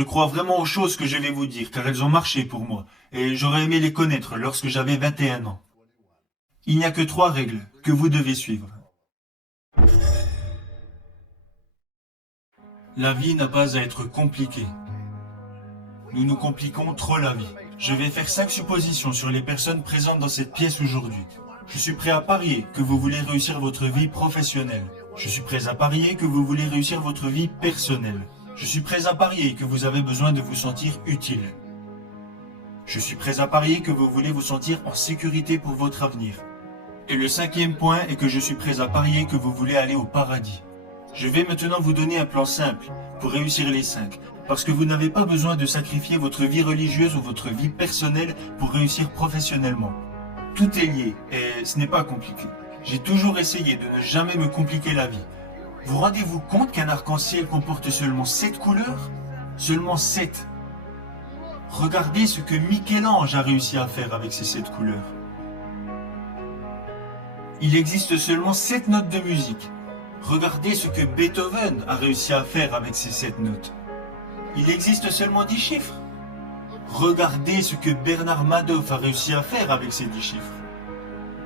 Je crois vraiment aux choses que je vais vous dire, car elles ont marché pour moi, et j'aurais aimé les connaître lorsque j'avais 21 ans. Il n'y a que 3 règles que vous devez suivre. La vie n'a pas à être compliquée. Nous nous compliquons trop la vie. Je vais faire 5 suppositions sur les personnes présentes dans cette pièce aujourd'hui. Je suis prêt à parier que vous voulez réussir votre vie professionnelle. Je suis prêt à parier que vous voulez réussir votre vie personnelle. Je suis prêt à parier que vous avez besoin de vous sentir utile. Je suis prêt à parier que vous voulez vous sentir en sécurité pour votre avenir. Et le 5e point est que je suis prêt à parier que vous voulez aller au paradis. Je vais maintenant vous donner un plan simple pour réussir les 5, parce que vous n'avez pas besoin de sacrifier votre vie religieuse ou votre vie personnelle pour réussir professionnellement. Tout est lié et ce n'est pas compliqué. J'ai toujours essayé de ne jamais me compliquer la vie. Vous rendez-vous compte qu'un arc-en-ciel comporte seulement 7 couleurs? Seulement 7. Regardez ce que Michel-Ange a réussi à faire avec ces 7 couleurs. Il existe seulement 7 notes de musique. Regardez ce que Beethoven a réussi à faire avec ces 7 notes. Il existe seulement 10 chiffres. Regardez ce que Bernard Madoff a réussi à faire avec ces 10 chiffres.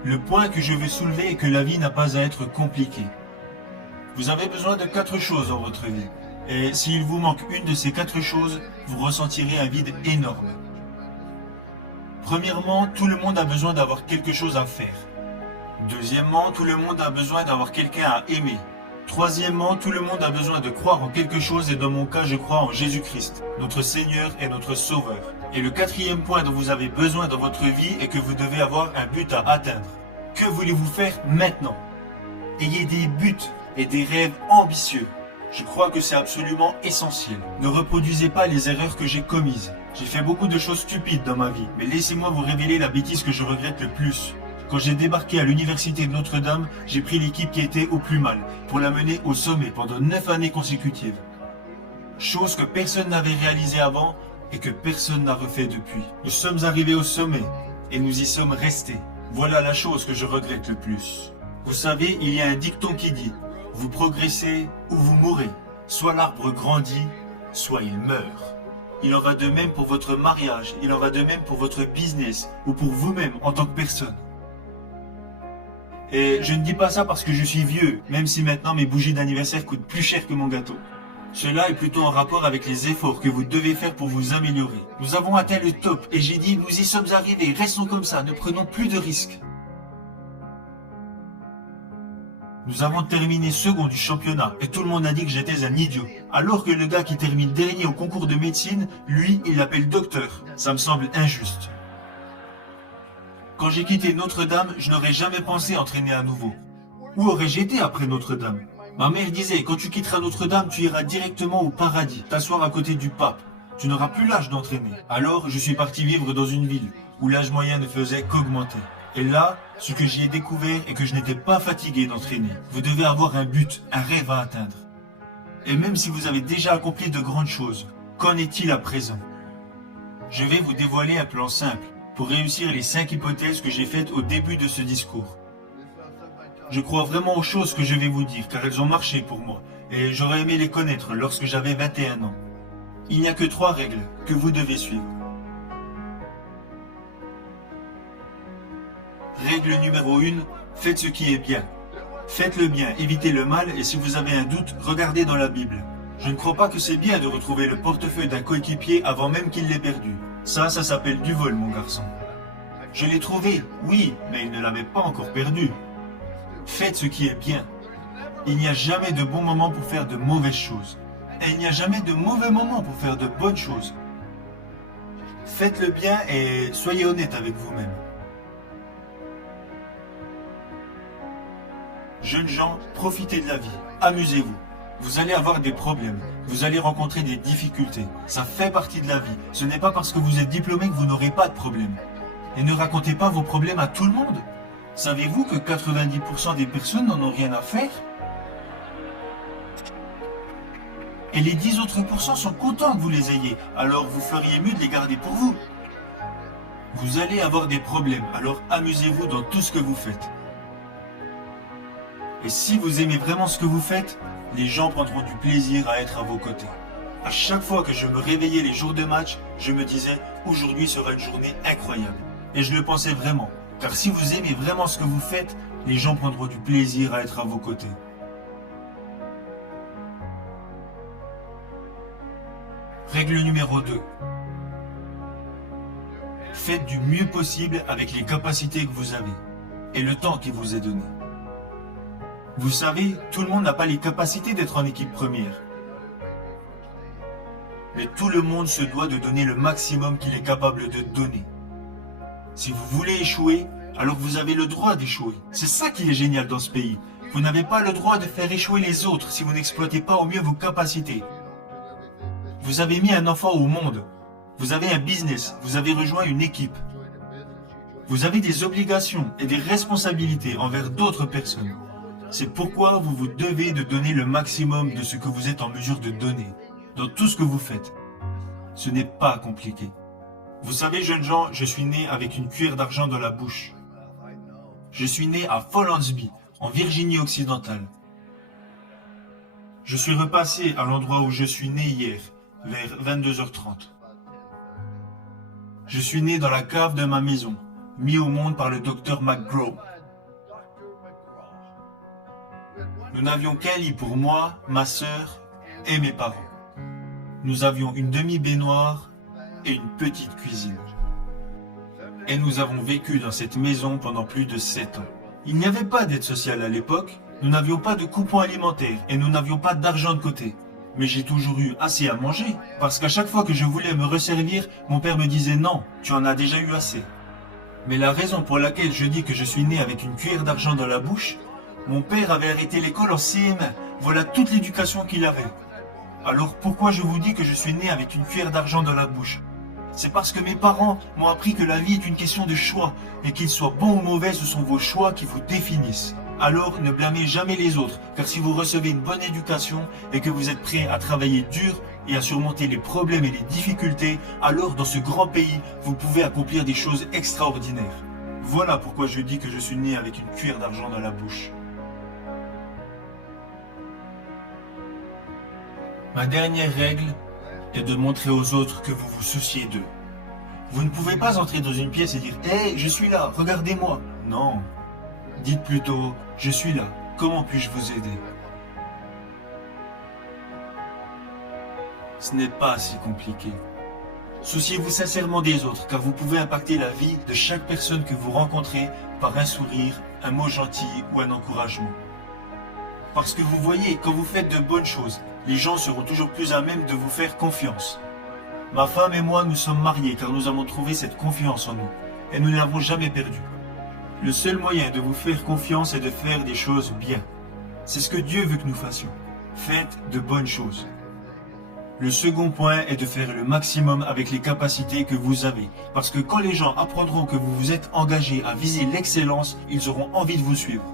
Le point que je veux soulever est que la vie n'a pas à être compliquée. Vous avez besoin de 4 choses dans votre vie. Et s'il vous manque une de ces 4 choses, vous ressentirez un vide énorme. Premièrement, tout le monde a besoin d'avoir quelque chose à faire. Deuxièmement, tout le monde a besoin d'avoir quelqu'un à aimer. Troisièmement, tout le monde a besoin de croire en quelque chose et dans mon cas, je crois en Jésus-Christ, notre Seigneur et notre Sauveur. Et le 4e point dont vous avez besoin dans votre vie est que vous devez avoir un but à atteindre. Que voulez-vous faire maintenant? Ayez des buts et des rêves ambitieux. Je crois que c'est absolument essentiel. Ne reproduisez pas les erreurs que j'ai commises. J'ai fait beaucoup de choses stupides dans ma vie, mais laissez-moi vous révéler la bêtise que je regrette le plus. Quand j'ai débarqué à l'université de Notre-Dame, j'ai pris l'équipe qui était au plus mal pour la mener au sommet pendant 9 années consécutives. Chose que personne n'avait réalisée avant et que personne n'a refait depuis. Nous sommes arrivés au sommet et nous y sommes restés. Voilà la chose que je regrette le plus. Vous savez, il y a un dicton qui dit « Vous progressez ou vous mourrez. Soit l'arbre grandit, soit il meurt. » Il en va de même pour votre mariage, il en va de même pour votre business ou pour vous-même en tant que personne. Et je ne dis pas ça parce que je suis vieux, même si maintenant mes bougies d'anniversaire coûtent plus cher que mon gâteau. Cela est plutôt en rapport avec les efforts que vous devez faire pour vous améliorer. Nous avons atteint le top et j'ai dit nous y sommes arrivés, restons comme ça, ne prenons plus de risques. Nous avons terminé second du championnat et tout le monde a dit que j'étais un idiot. Alors que le gars qui termine dernier au concours de médecine, lui, il l'appelle docteur. Ça me semble injuste. Quand j'ai quitté Notre-Dame, je n'aurais jamais pensé entraîner à nouveau. Où aurais-je été après Notre-Dame? Ma mère disait, quand tu quitteras Notre-Dame, tu iras directement au paradis, t'asseoir à côté du pape. Tu n'auras plus l'âge d'entraîner. Alors, je suis parti vivre dans une ville où l'âge moyen ne faisait qu'augmenter. Et là, ce que j'y ai découvert est que je n'étais pas fatigué d'entraîner. Vous devez avoir un but, un rêve à atteindre. Et même si vous avez déjà accompli de grandes choses, qu'en est-il à présent? Je vais vous dévoiler un plan simple pour réussir les 5 hypothèses que j'ai faites au début de ce discours. Je crois vraiment aux choses que je vais vous dire, car elles ont marché pour moi, et j'aurais aimé les connaître lorsque j'avais 21 ans. Il n'y a que 3 règles que vous devez suivre. Règle numéro 1, faites ce qui est bien. Faites le bien, évitez le mal, et si vous avez un doute, regardez dans la Bible. Je ne crois pas que c'est bien de retrouver le portefeuille d'un coéquipier avant même qu'il l'ait perdu. Ça s'appelle du vol, mon garçon. Je l'ai trouvé, oui, mais il ne l'avait pas encore perdu. Faites ce qui est bien. Il n'y a jamais de bon moment pour faire de mauvaises choses. Et il n'y a jamais de mauvais moment pour faire de bonnes choses. Faites le bien et soyez honnête avec vous-même. Jeunes gens, profitez de la vie, amusez-vous. Vous allez avoir des problèmes, vous allez rencontrer des difficultés. Ça fait partie de la vie. Ce n'est pas parce que vous êtes diplômé que vous n'aurez pas de problème. Et ne racontez pas vos problèmes à tout le monde. Savez-vous que 90% des personnes n'en ont rien à faire? Et les 10 autres pourcents sont contents que vous les ayez, alors vous feriez mieux de les garder pour vous. Vous allez avoir des problèmes, alors amusez-vous dans tout ce que vous faites. Et si vous aimez vraiment ce que vous faites, les gens prendront du plaisir à être à vos côtés. À chaque fois que je me réveillais les jours de match, je me disais aujourd'hui sera une journée incroyable. Et je le pensais vraiment. Car si vous aimez vraiment ce que vous faites, les gens prendront du plaisir à être à vos côtés. Règle numéro 2. Faites du mieux possible avec les capacités que vous avez et le temps qui vous est donné. Vous savez, tout le monde n'a pas les capacités d'être en équipe première. Mais tout le monde se doit de donner le maximum qu'il est capable de donner. Si vous voulez échouer, alors vous avez le droit d'échouer. C'est ça qui est génial dans ce pays. Vous n'avez pas le droit de faire échouer les autres si vous n'exploitez pas au mieux vos capacités. Vous avez mis un enfant au monde. Vous avez un business. Vous avez rejoint une équipe. Vous avez des obligations et des responsabilités envers d'autres personnes. C'est pourquoi vous vous devez de donner le maximum de ce que vous êtes en mesure de donner. Dans tout ce que vous faites. Ce n'est pas compliqué. Vous savez, jeunes gens, je suis né avec une cuillère d'argent dans la bouche. Je suis né à Follansbee, en Virginie occidentale. Je suis repassé à l'endroit où je suis né hier, vers 22h30. Je suis né dans la cave de ma maison, mis au monde par le docteur McGraw. Nous n'avions qu'un lit pour moi, ma sœur et mes parents. Nous avions une demi-baignoire et une petite cuisine. Et nous avons vécu dans cette maison pendant plus de 7 ans. Il n'y avait pas d'aide sociale à l'époque, nous n'avions pas de coupons alimentaires et nous n'avions pas d'argent de côté. Mais j'ai toujours eu assez à manger, parce qu'à chaque fois que je voulais me resservir, mon père me disait non, tu en as déjà eu assez. Mais la raison pour laquelle je dis que je suis né avec une cuillère d'argent dans la bouche, mon père avait arrêté l'école en CM1, voilà toute l'éducation qu'il avait. Alors pourquoi je vous dis que je suis né avec une cuillère d'argent dans la bouche? C'est parce que mes parents m'ont appris que la vie est une question de choix, et qu'ils soient bons ou mauvais, ce sont vos choix qui vous définissent. Alors ne blâmez jamais les autres, car si vous recevez une bonne éducation et que vous êtes prêt à travailler dur et à surmonter les problèmes et les difficultés, alors dans ce grand pays, vous pouvez accomplir des choses extraordinaires. Voilà pourquoi je dis que je suis né avec une cuillère d'argent dans la bouche. Ma dernière règle est de montrer aux autres que vous vous souciez d'eux. Vous ne pouvez pas entrer dans une pièce et dire « Hey, je suis là, regardez-moi ». Non. Dites plutôt « Je suis là, comment puis-je vous aider ?» Ce n'est pas si compliqué. Souciez-vous sincèrement des autres, car vous pouvez impacter la vie de chaque personne que vous rencontrez par un sourire, un mot gentil ou un encouragement. Parce que vous voyez, quand vous faites de bonnes choses, les gens seront toujours plus à même de vous faire confiance. Ma femme et moi, nous sommes mariés car nous avons trouvé cette confiance en nous, et nous ne l'avons jamais perdue. Le seul moyen de vous faire confiance est de faire des choses bien. C'est ce que Dieu veut que nous fassions. Faites de bonnes choses. Le second point est de faire le maximum avec les capacités que vous avez. Parce que quand les gens apprendront que vous vous êtes engagé à viser l'excellence, ils auront envie de vous suivre.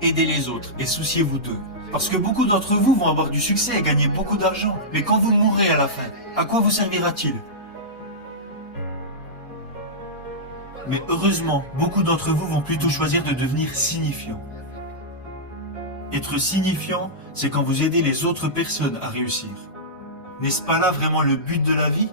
Aidez les autres et souciez-vous d'eux. Parce que beaucoup d'entre vous vont avoir du succès et gagner beaucoup d'argent. Mais quand vous mourrez à la fin, à quoi vous servira-t-il? Mais heureusement, beaucoup d'entre vous vont plutôt choisir de devenir signifiants. Être signifiant, c'est quand vous aidez les autres personnes à réussir. N'est-ce pas là vraiment le but de la vie?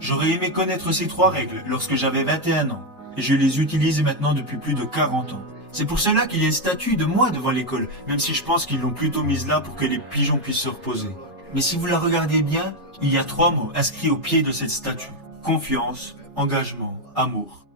J'aurais aimé connaître ces 3 règles lorsque j'avais 21 ans, et je les utilise maintenant depuis plus de 40 ans. C'est pour cela qu'il y a une statue de moi devant l'école, même si je pense qu'ils l'ont plutôt mise là pour que les pigeons puissent se reposer. Mais si vous la regardez bien, il y a 3 mots inscrits au pied de cette statue. Confiance, engagement, amour.